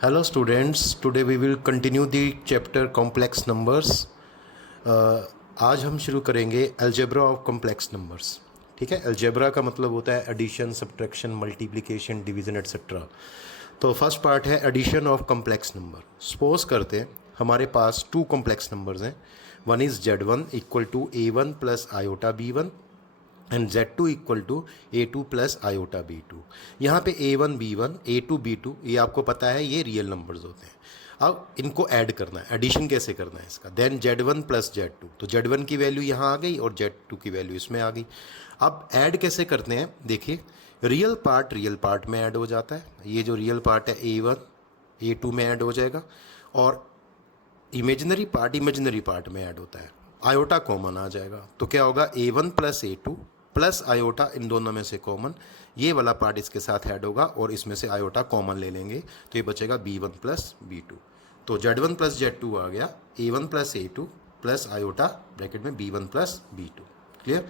Hello students, today we will continue the chapter complex numbers. आज हम शुरू करेंगे अलजेब्रा ऑफ कॉम्प्लेक्स नंबर्स. ठीक है, अलजेब्रा का मतलब होता है addition, subtraction, multiplication, division etcetera. तो फर्स्ट पार्ट है एडिशन ऑफ कॉम्प्लेक्स नंबर. सपोज करते हैं हमारे पास टू कॉम्प्लेक्स नंबर्स हैं. One is Z1 equal to A1 plus iota B1 and Z2 equal to A2 plus iota B2. यहाँ पे A1 B1 A2 B2 ये आपको पता है ये रियल नंबर्स होते हैं. अब इनको ऐड करना है. एडिशन कैसे करना है इसका? देन Z1 प्लस Z2, तो Z1 की वैल्यू यहाँ आ गई और Z2 की वैल्यू इसमें आ गई. अब ऐड कैसे करते हैं देखिए. रियल पार्ट में ऐड हो जाता है. ये जो रियल पार्ट है A1 A2 में ऐड हो जाएगा और इमेजिनरी पार्ट में ऐड होता है. आयोटा कॉमन आ जाएगा तो क्या होगा A1 plus A2 plus iota, इन दोनों में से कॉमन, ये वाला पार्ट इसके साथ ऐड होगा और इसमें से आयोटा कॉमन ले लेंगे तो ये बचेगा B1 प्लस B2. तो Z1 प्लस Z2 आ गया A1 plus A2 plus iota bracket में B1 plus B2. Clear.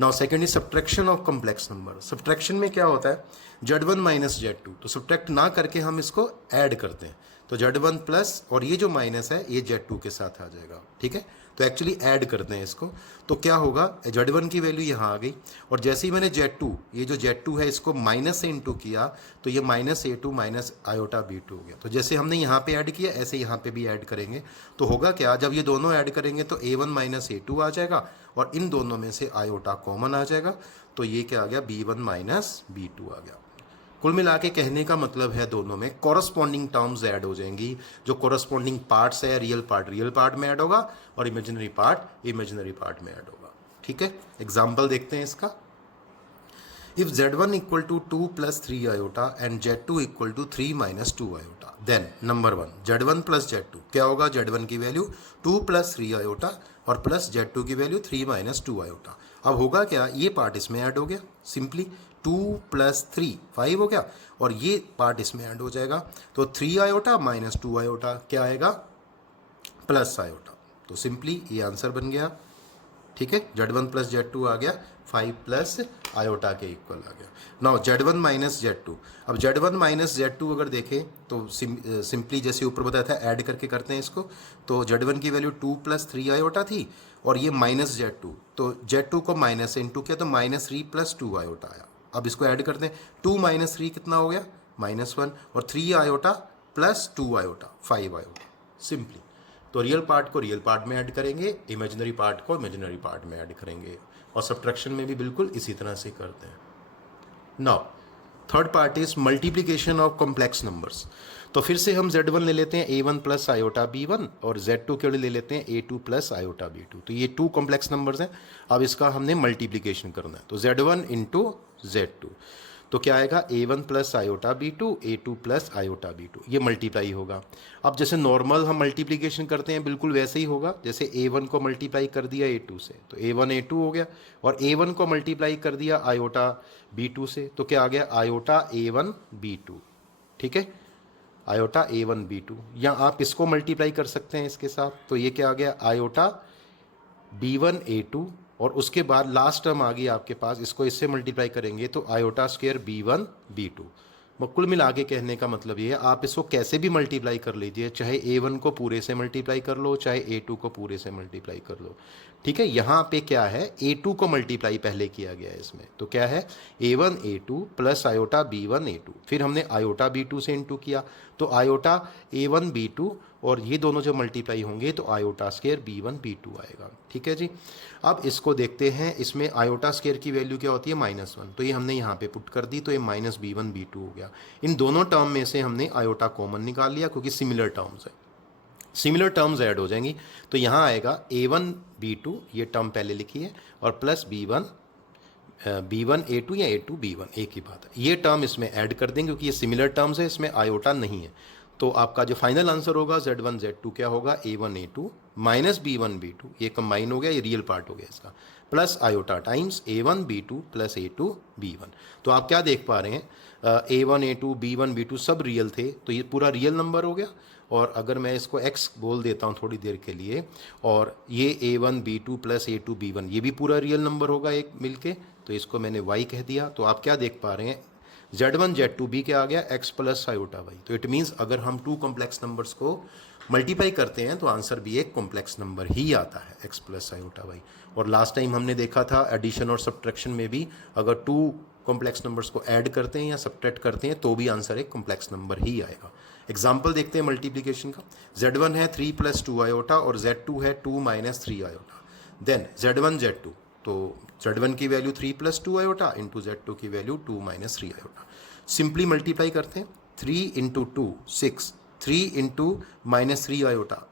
Now second is subtraction of complex number. Subtraction में क्या होता है Z1 माइनस Z2, तो सब्ट्रैक्ट ना करके हम इसको ऐड करते हैं. तो Z1 प्लस और ये जो माइनस है ये Z2 के साथ आ जाएगा. ठीक है, तो एक्चुअली ऐड करते हैं इसको. तो क्या होगा, Z1 की वैल्यू यहाँ आ गई और जैसे ही मैंने Z2, ये जो Z2 है इसको माइनस से इंटू किया तो ये minus A2 minus iota B2 हो गया. तो जैसे हमने यहाँ पे ऐड किया ऐसे यहाँ पे भी ऐड करेंगे. तो होगा क्या, जब ये दोनों ऐड करेंगे तो A1 माइनस A2 आ जाएगा और इन दोनों में से आयोटा कॉमन आ जाएगा. तो ये क्या आ गया, B1 माइनस B2 आ गया. कुल मिला के कहने का मतलब है दोनों में कॉरस्पॉन्डिंग टर्म्स ऐड हो जाएंगी. जो कॉरस्पॉन्डिंग पार्ट्स है रियल पार्ट में ऐड होगा और इमेजिनरी पार्ट में ऐड होगा. ठीक है, एग्जाम्पल देखते हैं इसका. If Z1 equal to 2 plus 3 iota and Z2 equal to 3 minus 2 iota, then number 1 Z1 plus Z2 क्या होगा. Z1 की वैल्यू 2 प्लस 3 आयोटा और प्लस Z2 की वैल्यू 3 माइनस 2 आयोटा. अब होगा क्या, ये पार्ट इसमें ऐड हो गया. सिंपली 2 प्लस 3 5 हो गया और ये पार्ट इसमें ऐड हो जाएगा. तो 3 आयोटा माइनस 2 आयोटा क्या आएगा, प्लस आयोटा. तो सिंपली ये आंसर बन गया. ठीक है, Z1 प्लस Z2 आ गया 5 प्लस आयोटा के इक्वल आ गया. Now Z1 minus Z2. अब Z1 माइनस Z2 अगर देखें तो सिंपली जैसे ऊपर बताया था ऐड करके करते हैं इसको. तो Z1 की वैल्यू 2 प्लस 3 आयोटा थी और ये माइनस Z2, तो Z2 को माइनस से इंटू किया तो माइनस 3 प्लस 2 आयोटा आया. अब इसको ऐड करते हैं. 2 माइनस 3 कितना हो गया, -1 और 3 iota plus 2 iota 5 iota. Simply तो रियल पार्ट को रियल पार्ट में ऐड करेंगे, इमेजिनरी पार्ट को इमेजिनरी पार्ट में ऐड करेंगे और सब्ट्रैक्शन में भी बिल्कुल इसी तरह से करते हैं. Now third part is multiplication of complex numbers. तो फिर से हम Z1 ले लेते हैं A1 प्लस आयोटा B1 और Z2 के लिए ले लेते हैं A2 प्लस आयोटा B2. तो ये टू कॉम्प्लेक्स नंबर्स हैं. अब इसका हमने मल्टीप्लिकेशन करना है. तो Z1 इंटू Z2 तो क्या आएगा, A1 plus iota B2 A2 plus iota B2, ये मल्टीप्लाई होगा. अब जैसे नॉर्मल हम मल्टीप्लिकेशन करते हैं बिल्कुल वैसे ही होगा. जैसे A1 को मल्टीप्लाई कर दिया A2 से तो A1 A2 हो गया और A1 को मल्टीप्लाई कर दिया आयोटा B2 से तो क्या आ गया, आयोटा A1 B2. ठीक है, आयोटा A1 B2. या आप इसको मल्टीप्लाई कर सकते हैं इसके साथ. तो ये क्या आ गया, आयोटा B1 A2 और उसके बाद लास्ट टर्म आ गई आपके पास, इसको इससे मल्टीप्लाई करेंगे तो आयोटा स्क्वायर B1 B2. कुल मिला के कहने का मतलब ये है आप इसको कैसे भी मल्टीप्लाई कर लीजिए, चाहे A1 को पूरे से मल्टीप्लाई कर लो चाहे A2 को पूरे से मल्टीप्लाई कर लो. ठीक है, यहाँ पे क्या है, A2 को मल्टीप्लाई पहले किया गया है इसमें. तो क्या है, A1 A2 plus iota B1 A2, फिर हमने आयोटा B2 से इंटू किया तो आयोटा A1 B2 और ये दोनों जो मल्टीप्लाई होंगे तो आयोटा स्क्वायर B1 B2 आएगा. ठीक है जी. अब इसको देखते हैं, इसमें आयोटा स्क्वायर की वैल्यू क्या होती है, -1, तो ये हमने यहाँ पे पुट कर दी तो ये माइनस B1 B2 हो गया. इन दोनों टर्म में से हमने आयोटा कॉमन निकाल लिया क्योंकि सिमिलर टर्म्स है, सिमिलर टर्म्स ऐड हो जाएंगी. तो यहाँ आएगा A1 B2, ये टर्म पहले लिखी है, और प्लस B1 A2 या A2 B1 एक ही बात है. ये टर्म इसमें ऐड कर देंगे क्योंकि ये सिमिलर टर्म्स है, इसमें आयोटा नहीं है. तो आपका जो फाइनल आंसर होगा Z1 Z2 क्या होगा, A1 A2 minus B1 B2, ये कंबाइन हो गया, ये रियल पार्ट हो गया इसका, plus iota times A1 B2 plus A2 B1. तो आप क्या देख पा रहे हैं, A1 A2 B1 B2 सब रियल थे तो ये पूरा रियल नंबर हो गया. और अगर मैं इसको x बोल देता हूँ थोड़ी देर के लिए और ये A1 B2 plus A2 B1 ये भी पूरा रियल नंबर होगा एक मिलके, तो इसको मैंने y कह दिया. तो आप क्या देख पा रहे हैं, Z1 Z2 B क्या आ गया, x प्लस आयोटा वाई। तो इट मीन्स अगर हम टू कॉम्प्लेक्स नंबर्स को मल्टीप्लाई करते हैं तो आंसर भी एक कॉम्प्लेक्स नंबर ही आता है, x प्लस आयोटा वाई। और लास्ट टाइम हमने देखा था एडिशन और सब्ट्रैक्शन में भी अगर टू कॉम्प्लेक्स नंबर्स को ऐड करते हैं या सब्ट्रैक्ट करते हैं तो भी आंसर एक कॉम्प्लेक्स नंबर ही आएगा। एग्जाम्पल देखते हैं मल्टीप्लिकेशन का। Z1 है 3 प्लस 2 आयोटा और Z2 है 2 minus 3 iota. Then Z1 Z2, तो Z1 की value 3 plus 2 iota into Z2 की value 2 minus 3 iota. Simply multiply करते हैं, 3 इंटू 2 6, 3 इंटू माइनस 3 आयोटा,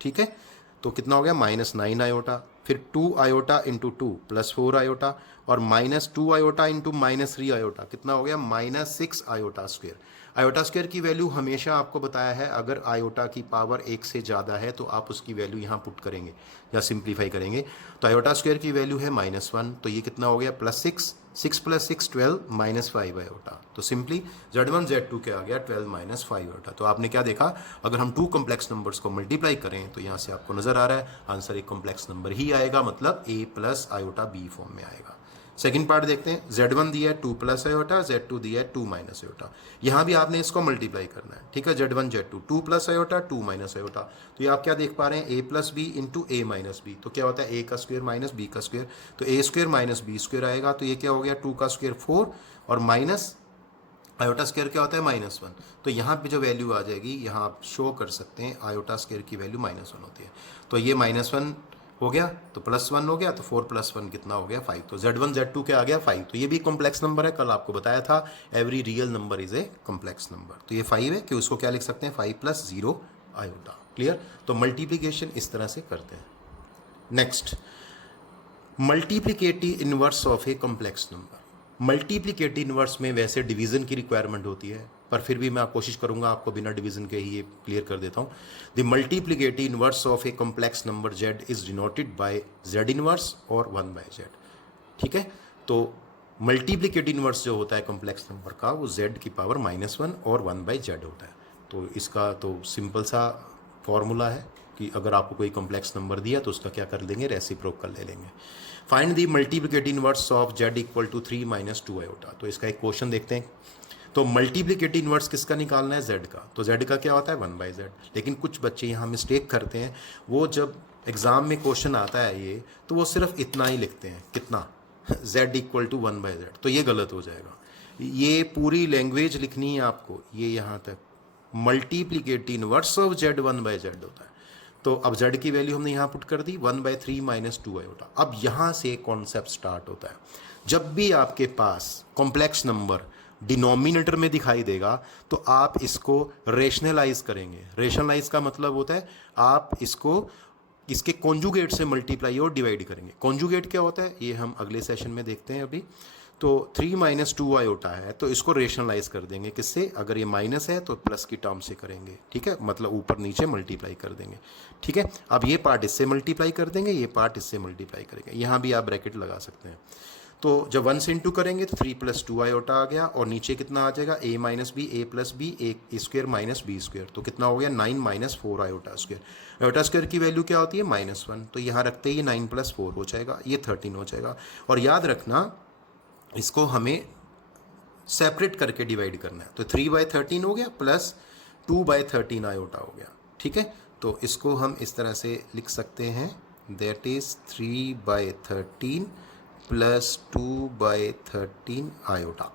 ठीक है, तो कितना हो गया माइनस 9 आयोटा। फिर 2 आयोटा इंटू 2 प्लस 4 आयोटा और minus 2 iota into minus 3 iota कितना हो गया minus 6 iota square. Iota square की वैल्यू हमेशा आपको बताया है अगर आयोटा की पावर 1 से ज़्यादा है तो आप उसकी वैल्यू यहाँ पुट करेंगे या सिंप्लीफाई करेंगे। तो आयोटा स्क्वेयर की वैल्यू है -1, तो ये कितना हो गया +6, 6 प्लस 6 12 माइनस 5 आयोटा। तो सिंपली Z1 Z2 क्या आ गया 12 माइनस 5 आयोटा। तो आपने क्या देखा, अगर हम टू कॉम्प्लेक्स नंबर्स को मल्टीप्लाई करें तो यहाँ से आपको नजर आ रहा है आंसर एक कॉम्प्लेक्स नंबर ही आएगा, मतलब a plus iota b form में आएगा। सेकंड पार्ट देखते हैं, Z1 दिया है 2 प्लस आयोटा, Z2 दिया है 2 माइनस आयोटा। यहाँ भी आपने इसको मल्टीप्लाई करना है, ठीक है, Z1 Z2 2 plus iota 2 minus iota. तो ये आप क्या देख पा रहे हैं a plus B into A minus B. तो क्या होता है a का स्क्वायर माइनस b का स्क्वायर, तो a square minus b square आएगा। तो ये क्या हो गया 2 का स्क्वायर 4 और माइनस आयोटा स्क्वायर क्या होता है -1। तो यहाँ पे जो वैल्यू आ जाएगी यहाँ आप शो कर सकते हैं आयोटा स्क्वायर की वैल्यू -1 होती है। तो ये -1 हो गया तो +1 हो गया, तो 4 + 1 कितना हो गया 5। तो Z1 Z2 क्या आ गया 5। तो ये भी कॉम्प्लेक्स नंबर है, कल आपको बताया था every real number is a complex number. तो ये 5 है कि उसको क्या लिख सकते हैं 5 + 0 आयोटा। क्लियर। तो मल्टीप्लीकेशन इस तरह से करते हैं। Next, multiplicative inverse of a complex number. Multiplicative inverse में वैसे डिवीजन की रिक्वायरमेंट होती है, पर फिर भी मैं कोशिश करूंगा आपको बिना डिवीजन के ही ये क्लियर कर देता हूँ। The multiplicative inverse of a complex number z is denoted by z inverse और 1/z। ठीक है, तो मल्टीप्लिकेटिव इनवर्स जो होता है कॉम्प्लेक्स नंबर का वो z की पावर -1 और 1/z होता है। तो इसका तो सिंपल सा फॉर्मूला है कि अगर आपको कोई कॉम्प्लेक्स नंबर दिया तो उसका क्या कर देंगे रेसिप्रोकल ले लेंगे। Find the multiplicative inverse of z = 3 - 2 iota. तो इसका एक क्वेश्चन देखते हैं। तो मल्टीप्लिकेटिव इनवर्स किसका निकालना है z का, तो z का क्या होता है 1/z। लेकिन कुछ बच्चे यहाँ मिस्टेक करते हैं, वो जब एग्जाम में क्वेश्चन आता है ये तो वो सिर्फ इतना ही लिखते हैं, कितना z = 1/z। तो ये गलत हो जाएगा, ये पूरी लैंग्वेज लिखनी है आपको, ये यहाँ तक multiplicative inverse of z 1/z होता है। तो अब z की वैल्यू हमने यहाँ पुट कर दी 1/3 - 2 आयोटा। अब यहाँ से कॉन्सेप्ट स्टार्ट होता है, जब भी आपके पास कॉम्प्लेक्स नंबर डिनोमिनेटर में दिखाई देगा तो आप इसको रेशनलाइज करेंगे। रेशनलाइज का मतलब होता है आप इसको इसके कॉन्जुगेट से मल्टीप्लाई और डिवाइड करेंगे। कॉन्जुगेट क्या होता है ये हम अगले सेशन में देखते हैं। अभी तो 3 - 2 आयोटा है तो इसको रेशनलाइज कर देंगे, किससे, अगर ये माइनस है तो प्लस की टर्म से करेंगे, ठीक है, मतलब ऊपर नीचे मल्टीप्लाई कर देंगे। ठीक है, अब ये पार्ट इससे मल्टीप्लाई कर देंगे, ये पार्ट इससे मल्टीप्लाई करेंगे, यहाँ भी आप ब्रैकेट लगा सकते हैं। तो जब 1 से इंटू करेंगे तो 3 + 2 आयोटा आ गया और नीचे कितना आ जाएगा a - b a + b a square minus b square. तो कितना हो गया 9 - 4 आयोटा स्क्वायर। आयोटा स्क्वायर की वैल्यू क्या होती है -1, तो यहाँ रखते ही 9 + 4 हो जाएगा, ये 13 हो जाएगा। और याद रखना इसको हमें सेपरेट करके डिवाइड करना है। तो 3/13 हो गया प्लस 2/13 आयोटा हो गया। ठीक है, तो इसको हम इस तरह से लिख सकते हैं, दैट इज 3/13 प्लस 2/13 आयोटा।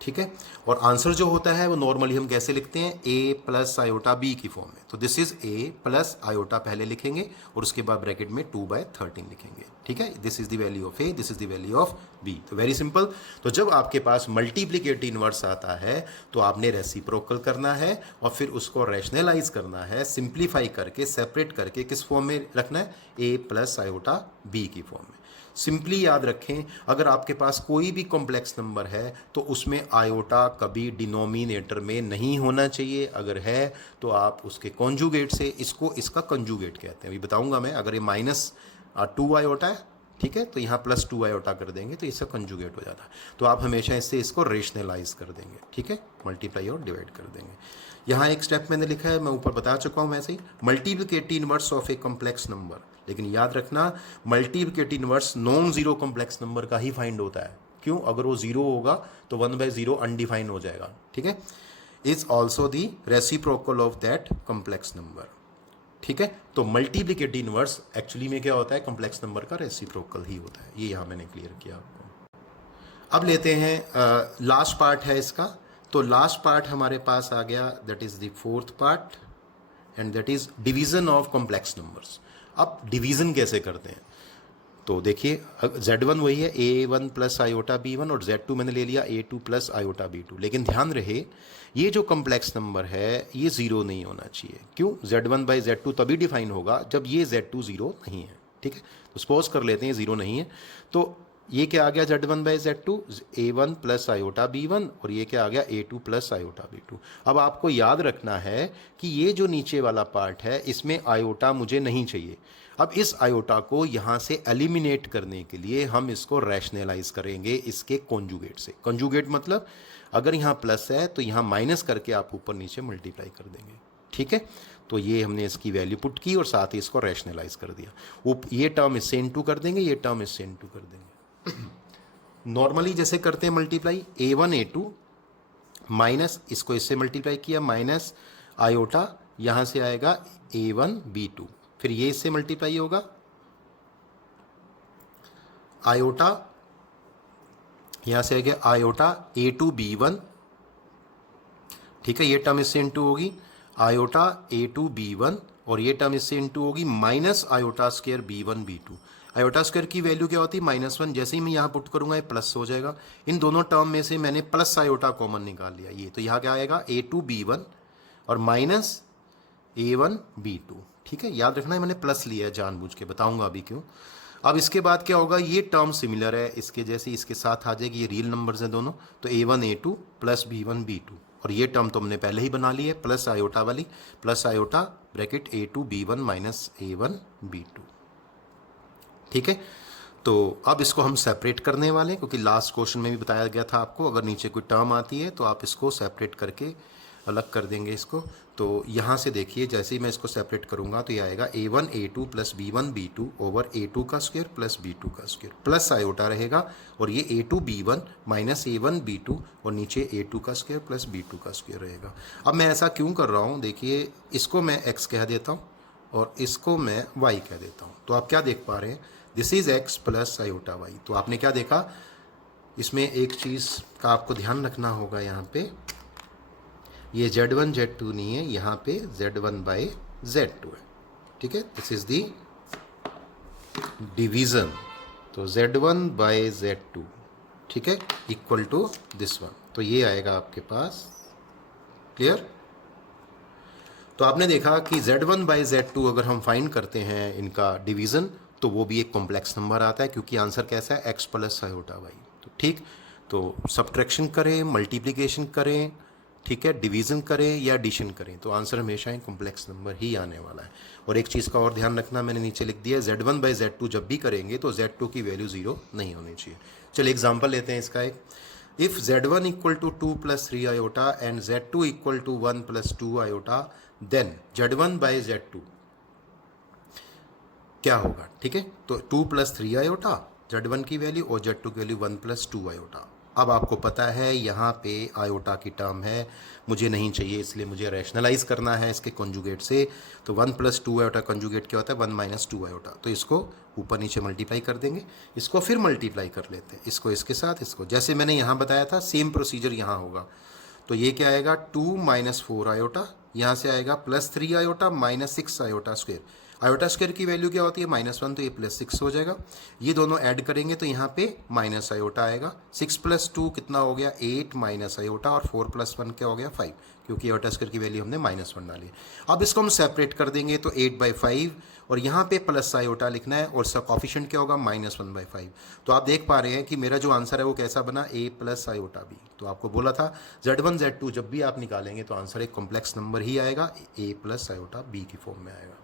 ठीक है, और आंसर जो होता है वो नॉर्मली हम कैसे लिखते हैं a + आयोटा b की फॉर्म में। तो दिस इज a + आयोटा पहले लिखेंगे और उसके बाद ब्रैकेट में 2/13 लिखेंगे। ठीक है, this is the value of a, this is the value of b। तो वेरी सिंपल। तो जब आपके पास मल्टीप्लिकेटिव इनवर्स आता है तो आपने रेसिप्रोकल करना है और फिर उसको रैशनलाइज करना है, सिंप्लीफाई करके सेपरेट करके किस फॉर्म में रखना है a + आयोटा b की फॉर्म में। सिंपली याद रखें, अगर आपके पास कोई भी कॉम्प्लेक्स नंबर है तो उसमें आयोटा कभी डिनोमिनेटर में नहीं होना चाहिए। अगर है तो आप उसके कॉन्जुगेट से, इसको इसका कंजुगेट कहते हैं, अभी बताऊंगा मैं। अगर ये -2 आयोटा है, ठीक है, तो यहाँ +2 आयोटा कर देंगे तो इसका कंजुगेट हो जाता है। तो आप हमेशा इससे इसको रेशनलाइज कर देंगे, ठीक है, मल्टीप्लाई और डिवाइड कर देंगे। यहाँ एक स्टेप मैंने लिखा है, मैं ऊपर बता चुका हूँ वैसे ही, multiplicative inverse of a complex number. लेकिन याद रखना multiplicative inverse non zero complex number का ही फाइंड होता है, क्यों? अगर वो ज़ीरो होगा तो 1/0 अनडिफाइन हो जाएगा, ठीक है। Is also the reciprocal of that complex number, ठीक है। तो मल्टीप्लिकेटिव इनवर्स एक्चुअली में क्या होता है? कॉम्प्लेक्स नंबर का रेसिप्रोकल ही होता है। ये यहाँ मैंने क्लियर किया आपको। अब लेते हैं लास्ट पार्ट है इसका। तो लास्ट पार्ट हमारे पास आ गया, that is the fourth part, and that is division of complex numbers. अब डिवीजन कैसे करते हैं? तो देखिए, Z1 वही है A1 प्लस आयोटा B1, और Z2 मैंने ले लिया A2 प्लस आयोटा B2। लेकिन ध्यान रहे, ये जो कॉम्प्लेक्स नंबर है ये ज़ीरो नहीं होना चाहिए। क्यों? Z1 बाई Z2 तभी डिफाइन होगा जब ये Z2 ज़ीरो नहीं है, ठीक है। तो सपोज कर लेते हैं ज़ीरो नहीं है, तो ये क्या आ गया? Z1 by Z2 A1 plus iota B1, और ये क्या आ गया? A2 plus iota B2। अब आपको याद रखना है कि ये जो नीचे वाला पार्ट है इसमें आयोटा मुझे नहीं चाहिए। अब इस आयोटा को यहाँ से एलिमिनेट करने के लिए हम इसको रैशनलाइज करेंगे इसके कॉन्जुगेट से। कॉन्जुगेट मतलब अगर यहाँ प्लस है तो यहाँ माइनस करके आप ऊपर नीचे मल्टीप्लाई कर देंगे, ठीक है। तो ये हमने इसकी वैल्यू पुट की और साथ ही इसको रैशनलाइज कर दिया। वो ये टर्म इससे इनटू कर देंगे, ये टर्म इससे इनटू कर देंगे। नॉर्मली जैसे करते हैं मल्टीप्लाई, A1 A2 माइनस इसको इससे मल्टीप्लाई किया, माइनस आयोटा यहाँ से आएगा A1 B2, फिर ये इससे मल्टीप्लाई होगा, आयोटा यहाँ से आएगा आयोटा A2 B1, ठीक है। ये टर्म इससे इंटू होगी आयोटा A2 B1, और ये टर्म इससे इंटू होगी minus iota square B1 B2। Iota square की वैल्यू क्या होती है? -1। जैसे ही मैं यहाँ पुट करूँगा ये प्लस हो जाएगा। इन दोनों टर्म में से मैंने प्लस आयोटा कॉमन निकाल लिया, ये तो यहाँ क्या आएगा? A2 B1 और माइनस A1 B2, ठीक है। याद रखना है मैंने प्लस लिया है जानबूझ के, बताऊंगा अभी क्यों। अब इसके बाद क्या होगा? ये टर्म सिमिलर है इसके जैसे, इसके साथ आ जाएगी, ये रियल नंबर्स हैं दोनों, तो A1 A2 plus B1 B2, और ये टर्म तो हमने पहले ही बना ली है, प्लस आयोटा वाली, plus iota bracket A2 B1 minus A1 B2, ठीक है। तो अब इसको हम सेपरेट करने वाले हैं, क्योंकि लास्ट क्वेश्चन में भी बताया गया था आपको अगर नीचे कोई टर्म आती है तो आप इसको सेपरेट करके अलग कर देंगे इसको। तो यहाँ से देखिए, जैसे ही मैं इसको सेपरेट करूँगा तो ये आएगा A1 A2 plus B1 B2 over A2 का स्क्वायर प्लस B2 का स्क्वायर, प्लस आयोटा रहेगा, और ये A2 B1 minus A1 B2, और नीचे A2 का स्क्वायर प्लस B2 का स्क्वायर रहेगा। अब मैं ऐसा क्यों कर रहा हूँ? देखिए, इसको मैं x कह देता हूँ और इसको मैं y कह देता हूँ। तो आप क्या देख पा रहे हैं? This is x plus iota y। तो आपने क्या देखा? इसमें एक चीज़ का आपको ध्यान रखना होगा, यहाँ पे ये Z1 Z2 नहीं है, यहाँ पे Z1 बाई Z2 है, ठीक है। दिस इज दी डिवीजन, तो Z1 बाई Z2, ठीक है, इक्वल टू दिस वन। तो ये आएगा आपके पास, क्लियर। तो आपने देखा कि Z1 बाई Z2 अगर हम फाइंड करते हैं इनका डिवीजन तो वो भी एक कॉम्प्लेक्स नंबर आता है, क्योंकि आंसर कैसा है? x plus iota y। तो ठीक, तो सब्ट्रैक्शन करें, मल्टीप्लिकेशन करें, ठीक है, डिवीज़न करें या एडिशन करें, तो आंसर हमेशा एक कॉम्प्लेक्स नंबर ही आने वाला है। और एक चीज़ का और ध्यान रखना, मैंने नीचे लिख दिया, Z1 बाई Z2 जब भी करेंगे तो Z2 की वैल्यू ज़ीरो नहीं होनी चाहिए। चलिए एग्जाम्पल लेते हैं इसका एक। If Z1 equal to 2 plus 3 iota and Z2 equal to 1 plus 2 iota, then Z1 by Z2 क्या होगा? ठीक है, तो 2 प्लस 3 आयोटा Z1 की वैल्यू और Z2 की वैल्यू 1 प्लस 2 आयोटा। अब आपको पता है यहाँ पे आयोटा की टर्म है, मुझे नहीं चाहिए, इसलिए मुझे रैशनलाइज करना है इसके कॉन्जुगेट से। तो 1 प्लस 2 आयोटा कॉन्जुगेट क्या होता है? 1 माइनस 2 आयोटा। तो इसको ऊपर नीचे मल्टीप्लाई कर देंगे, इसको फिर मल्टीप्लाई कर लेते हैं, इसको इसके साथ, इसको जैसे मैंने यहाँ बताया था सेम प्रोसीजर यहाँ होगा। तो ये क्या आएगा? 2 माइनस 4 आयोटा, यहाँ से आएगा plus 3 iota minus 6 iota square. Iota square की वैल्यू क्या होती है? -1, तो ये +6 हो जाएगा। ये दोनों ऐड करेंगे तो यहाँ पे माइनस आयोटा आएगा। 6 प्लस 2 कितना हो गया? 8 माइनस आयोटा, और 4 प्लस 1 क्या हो गया? 5, क्योंकि आयोटा स्क्वायर की वैल्यू हमने -1 डाली है। अब इसको हम सेपरेट कर देंगे तो 8/5, और यहाँ पे प्लस आयोटा लिखना है, और इसका कॉफिशिएंट क्या होगा? -1/5। तो आप देख पा रहे हैं कि मेरा जो आंसर है वो कैसा बना? a plus iota b। तो आपको बोला था Z1 Z2 जब भी आप निकालेंगे तो आंसर एक कॉम्प्लेक्स नंबर ही आएगा, a प्लस आयोटा b की फॉर्म में आएगा।